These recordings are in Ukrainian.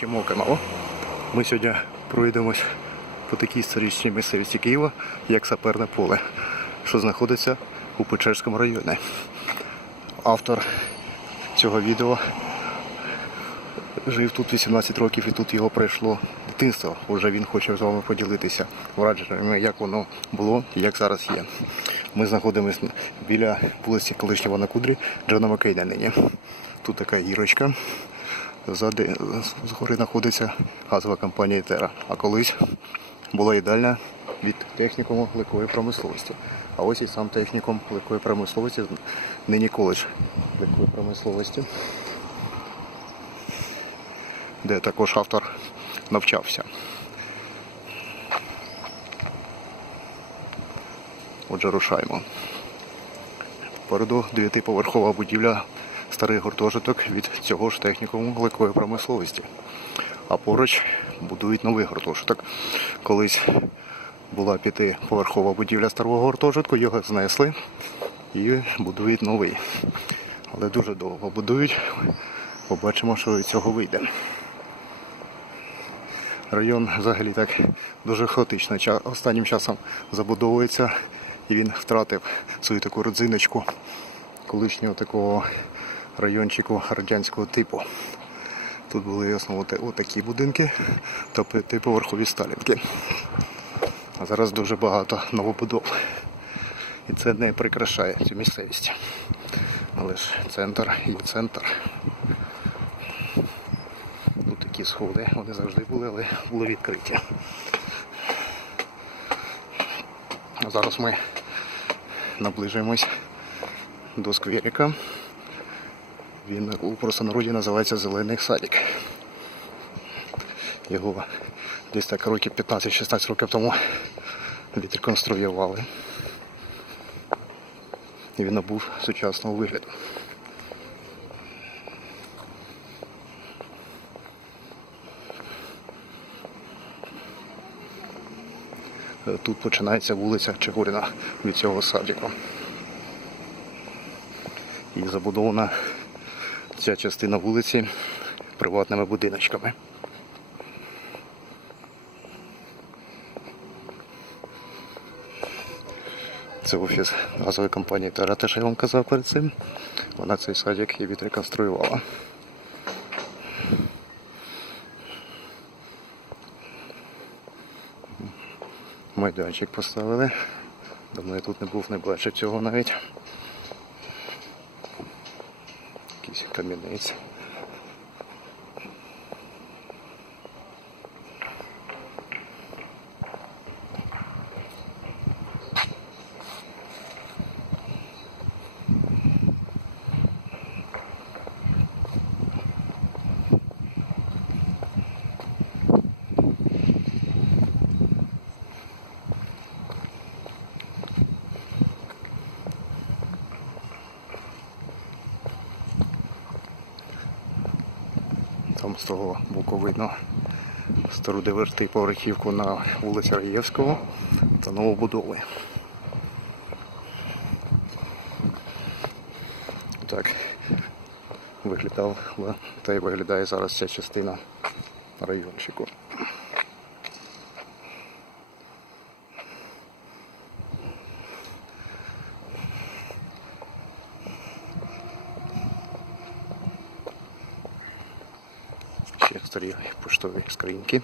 Чимокиново. Ми сьогодні пройдемось по такій історичній місцевості Києва, як Саперне поле, що знаходиться у Печерському районі. Автор цього відео жив тут 18 років і тут його пройшло дитинство. Уже він хоче з вами поділитися враженнями, як воно було і як зараз є. Ми знаходимося біля вулиці колишнього Івана Кудрі, Джона Маккейна нині. Тут така гірочка. Згори знаходиться газова компанія Тера. А колись була їдальня від технікуму легкої промисловості. А ось і сам технікум легкої промисловості, нині коледж легкої промисловості, де також автор навчався. Отже, рушаємо. Попереду дев'ятиповерхова будівля старий гуртожиток від цього ж технікуму легкої промисловості. А поруч будують новий гуртожиток. Колись була п'ятиповерхова будівля старого гуртожитку, його знесли і будують новий. Але дуже довго будують. Побачимо, що від цього вийде. Район взагалі так дуже хаотично. Останнім часом забудовується і він втратив свою таку родзиночку колишнього такого райончику радянського типу. Тут були основно отакі будинки та п'ятиповерхові сталінки. А зараз дуже багато новобудов. І це не прикрашає цю місцевість. Але ж центр і центр. Тут такі сходи, вони завжди були, але були відкриті. А зараз ми наближуємось до скверика. Він у простонароді називається Зелений садик. Його десь так років 15-16 років тому відреконструювали. І він набув сучасного вигляду. Тут починається вулиця Чигуріна від цього садіку. І забудована ця частина вулиці приватними будиночками. Це офіс газової компанії Тера, те, що я вам казав перед цим. Вона цей садик і відреконструювала. Майданчик поставили. Давно я тут не був, не бачив цього навіть. Камінець. Там з того боку видно стару дев'ятиповерхівку на вулиці Раєвського та новобудови. Так виглядав та й виглядає зараз ця частина райончику. Ще старі поштові скриньки.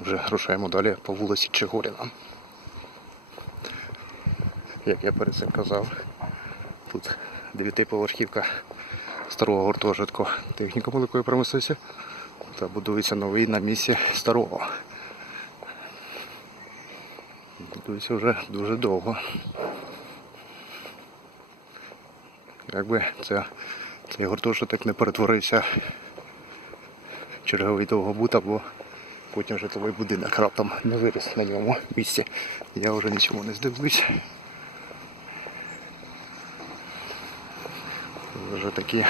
Вже рушаємо далі по вулиці Чигоріна. Як я перед цим казав, тут дев'ятиповерхівка старого гуртожитку техніко великої промисловості та будується новий на місці старого. Будується вже дуже довго. Якби це, цей гуртожиток не перетворився черговий довгобут або потім житловий будинок раптом не виріс на ньому місці. Я вже нічого не здивуюсь. Вже такі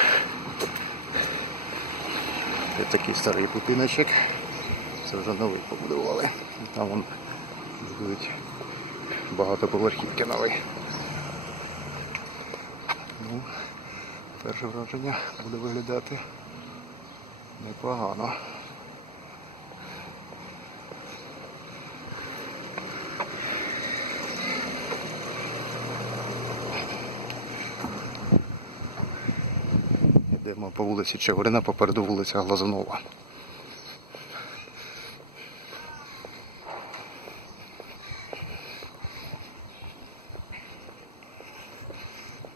Це такий старий будиночок. Це вже новий побудували. Там вон будують багатоповерхівки новий. Ну, перше враження буде виглядати непогано. Йдемо по вулиці Чигурина, попереду вулиця Глазунова.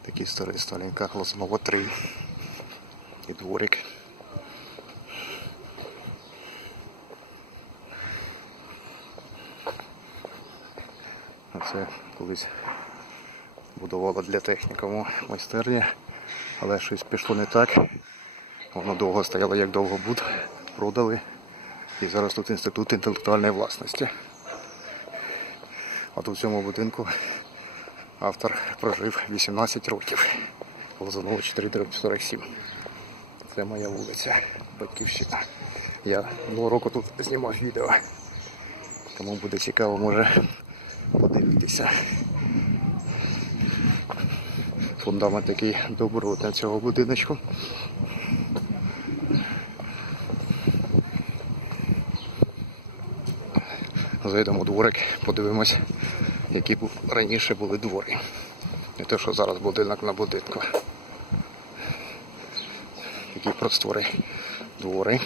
Такий старий Сталінка, Глазунова 3. І дворик. Це колись будувало для технікуму майстерні, але щось пішло не так. Воно довго стояло як довгобуд, продали. І зараз тут інститут інтелектуальної власності. А тут в цьому будинку автор прожив 18 років. Лозаново 447. Це моя вулиця, Батьківщина. Я минулого року тут знімав відео. Кому буде цікаво, може подивитися. Фундамент такий добротний цього будиночку. Зайдемо у дворик, подивимось, які раніше були двори. Не те, що зараз будинок на будинку. Які простори двори.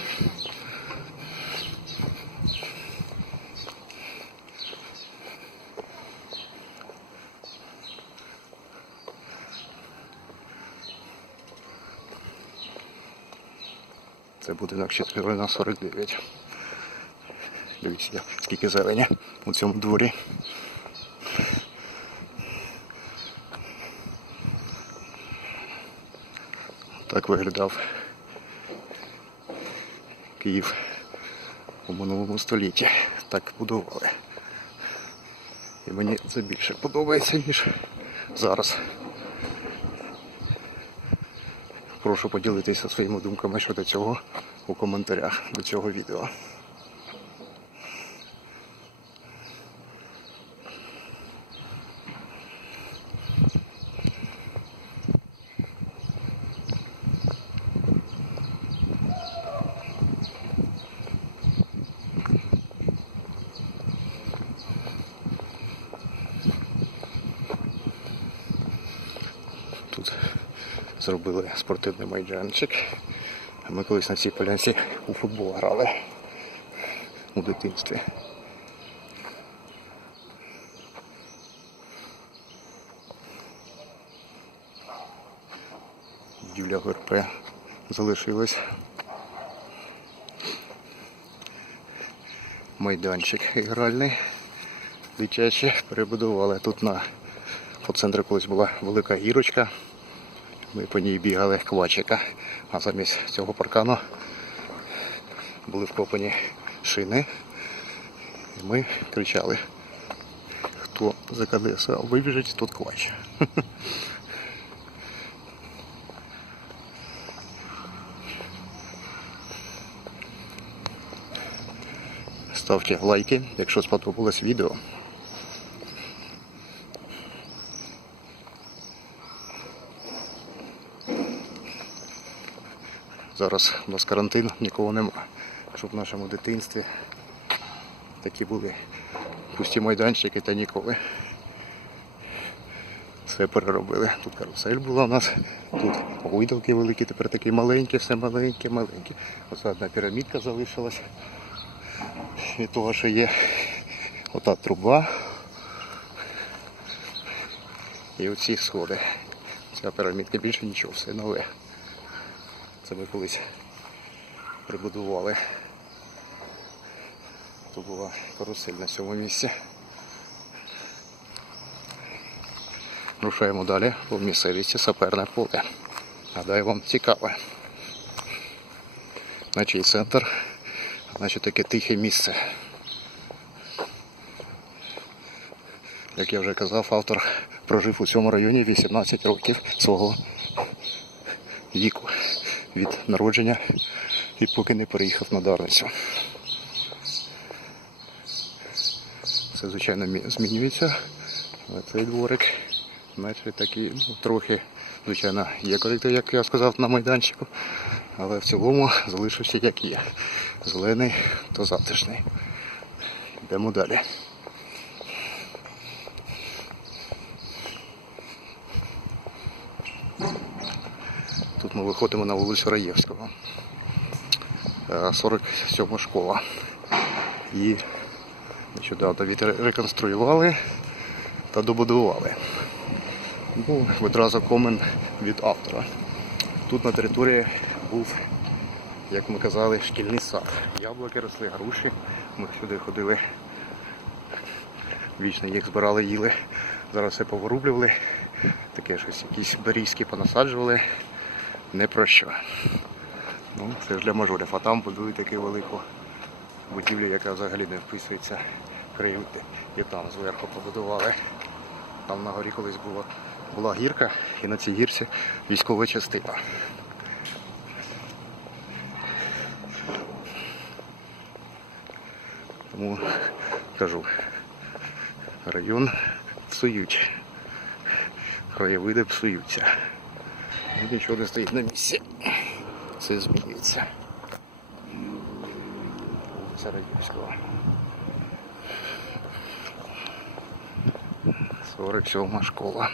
Це будинок 4 на 49. Дивіться, скільки зелені у цьому дворі. Так виглядав Київ у минулому столітті. Так будували. І мені це більше подобається, ніж зараз. Прошу поділитися своїми думками щодо цього у коментарях до цього відео. Тут зробили спортивний майданчик. Ми колись на цій полянці у футбол грали у дитинстві. Будівля ГРП залишилась. Майданчик ігральний, дитячий перебудували. Тут на по центру колись була велика гірочка. Ми по ній бігали квачика, а замість цього паркану були вкопані шини. І ми кричали, хто за колеса вибіжить, тот квач. Ставте лайки, якщо сподобалось відео. Зараз у нас карантин, нікого нема. Щоб в нашому дитинстві такі були пусті майданчики та ніколи. Все переробили. Тут карусель була у нас, тут гойдалки великі, тепер такі маленькі, все маленьке, маленьке. Оце одна пірамідка залишилась. Від того, що є ота труба. І оці сходи. Ця пірамідка більше нічого, все нове. Це ми колись прибудували. Тут була карусель на цьому місці. Рушаємо далі по місцевості саперне поле. Гадаю, вам цікаве. На чий центр, Значить таке тихе місце. Як я вже казав, автор прожив у цьому районі 18 років свого віку від народження і поки не переїхав на Дарницю. Все, звичайно, змінюється. Цей дворик, наче такий, ну, трохи, звичайно, є колектив, як я сказав, на майданчику. Але в цілому залишився як є. Зелений, то затишний. Йдемо далі. Ми виходимо на вулицю Раєвського. Е, 47 школа. Її нещодавно відреконструювали та добудували. Ну, одразу комент від автора. Тут на території був, як ми казали, шкільний сад. Яблуки росли, груші. Ми сюди ходили. Вічно їх збирали, їли. Зараз все поворублювали. Таке щось, якісь берізки понасаджували. Не про що. Ну, це ж для мажорів. А там будують таку велику будівлю, яка взагалі не вписується в. І там зверху побудували. Там на горі колись була, була гірка, і на цій гірці військова частина. Тому кажу, район псують. Краєвиди псуються. І Нічого не стоїть на місці. Все змінюється. Вулиця Радівського. 47 школа.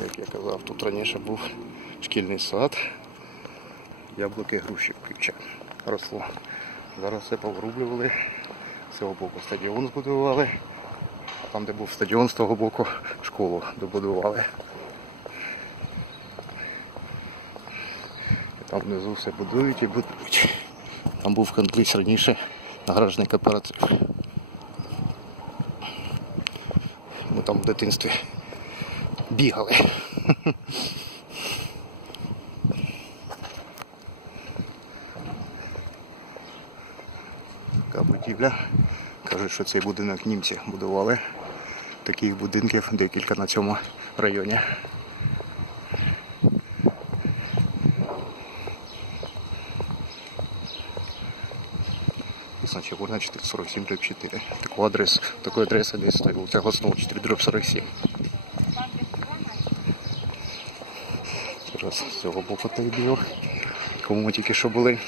Як я казав, тут раніше був шкільний сад, Яблуки груші ключа росло. Зараз все поврублювали, з цього боку стадіон збудували, а там, де був стадіон, з того боку школу добудували. Там внизу все будують і будують. Там був колись раніше гаражний кооператив. Ми там в дитинстві бігали. Така будівля. Кажуть, що цей будинок німці будували. Таких будинків декілька на цьому районі. Значить, Горна 447 дроб 4. Таку адрес, таку адресу десь стоїть вулиця Госнова 4 дроб 47. Зараз з цього боку той біг. Кому ми тільки що були.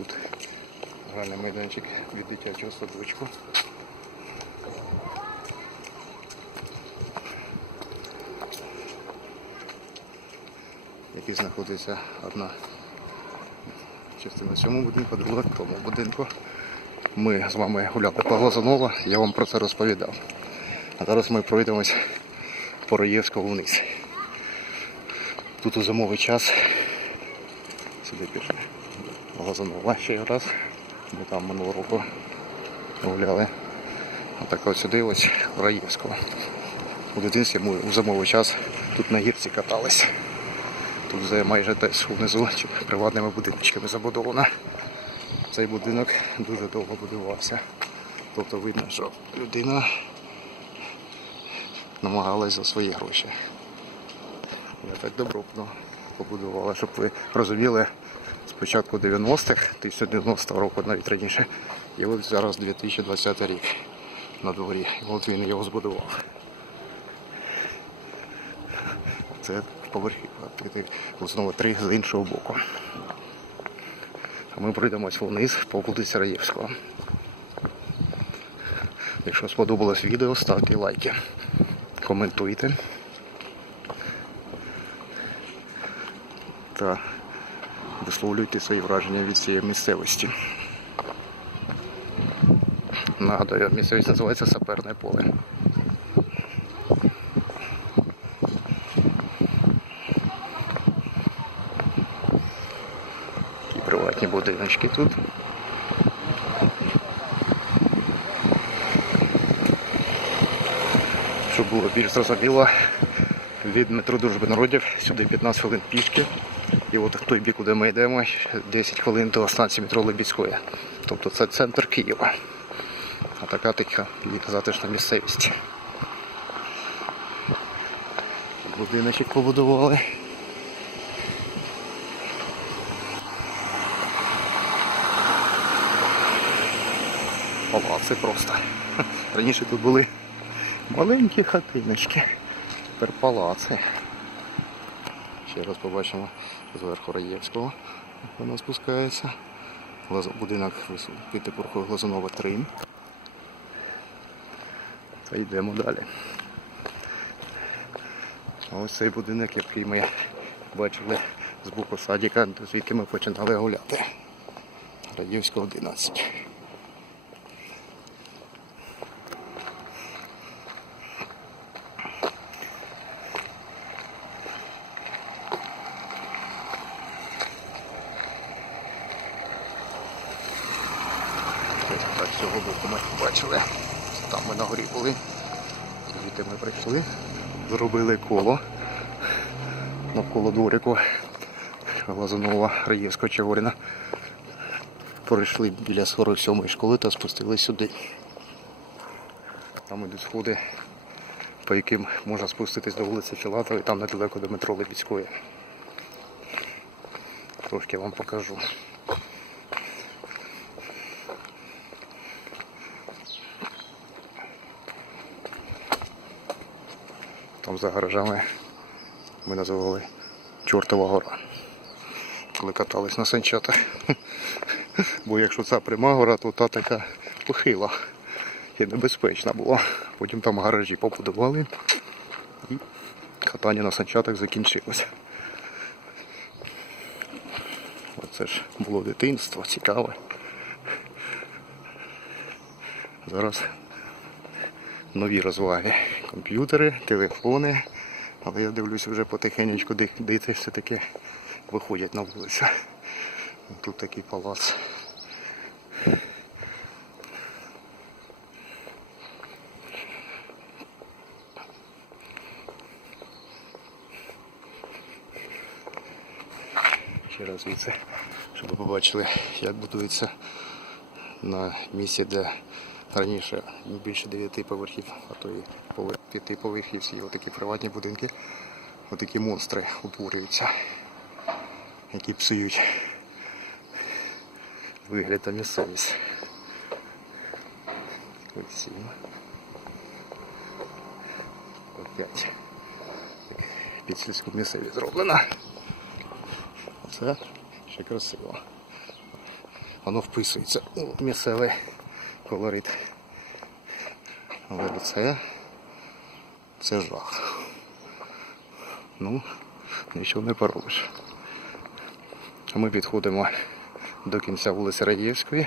Тут гральний майданчик від дитячого садочку. Який знаходиться одна частина в цьому будинку, друга в тому будинку. Ми з вами гуляли по Глазанова, я вам про це розповідав. А зараз ми пройдемось по Раєвського вниз. Тут у зимовий час. Сюди пішли. Глазанова ще раз. Бо там минулого року гуляли. Отак от сюди ось Раєвського. У дитинстві ми у зимовий час тут на гірці катались. Тут вже майже теж внизу приватними будиночками забудовано. Цей будинок дуже довго будувався. Тобто видно, що людина намагалась за свої гроші. Я так добробно побудувала, щоб ви розуміли, спочатку 90-х, 1090 року, навіть раніше, і от зараз 2020 рік на дворі. От він його збудував. Це поверхівка. Знову три з іншого боку. А ми пройдемось вниз по вулиці Раєвського. Якщо сподобалось відео, ставте лайки, коментуйте. Та висловлюйте свої враження від цієї місцевості. Нагадаю, місцевість називається Саперне поле. Такі приватні будиночки тут. Щоб було більш зрозуміло, від метро Дружби народів сюди 15 хвилин пішки. І от той бік, куди ми йдемо, 10 хвилин до станції метро Лебідської. Тобто це центр Києва. А така така затишна місцевість. Будиночок побудували. Палаци просто. Раніше тут були маленькі хатиночки. Тепер палаци. Ще раз побачимо зверху Раєвського, як воно спускається. Будинок П'ятипурховий Глазунова 3. Та йдемо далі. Ось цей будинок, який ми бачили з боку садика, звідки ми починали гуляти. Радівська 11. Ось Так, з цього боку ми бачили. Там ми на горі були. Звідти ми прийшли, зробили коло навколо дворику Глазунова Раєвського Чагоріна. Пройшли біля 47-ї школи та спустились сюди. Там ідуть сходи, по яким можна спуститись до вулиці Філатова і там недалеко до метро Липецької. Трошки вам покажу. Там за гаражами ми називали Чортова гора. Коли катались на санчатах. Бо якщо це пряма гора, то та така похила і небезпечна була. Потім там гаражі побудували і катання на санчатах закінчилося. Оце ж було дитинство, цікаве. Зараз нові розваги. Комп'ютери, телефони. Але я дивлюсь вже потихеньку, діти все-таки виходять на вулицю. Тут такий палац. Ще раз звідси, щоб ви побачили, як будується на місці, де раніше більше 9 поверхів, а то і 5 поверхів всі отакі приватні будинки, отакі монстри утворюються, які псують вигляд та місцевість. Ось сім. Опять. Під сільську місцевість зроблено. Це ще красиво. Воно вписується у місцевий колорит. Але це, це жах. Ну, нічого не поробиш. Ми підходимо до кінця вулиці Радіївської.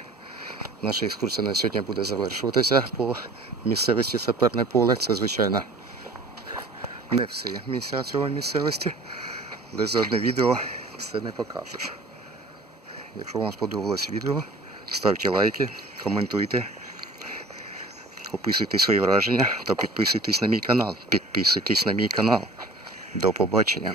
Наша екскурсія на сьогодні буде завершуватися по місцевості Саперне поле. Це, звичайно, не всі місця цього місцевості. Але за одне відео все не покажеш. Якщо вам сподобалось відео, ставте лайки, коментуйте, описуйте свої враження та підписуйтесь на мій канал. Підписуйтесь на мій канал. До побачення.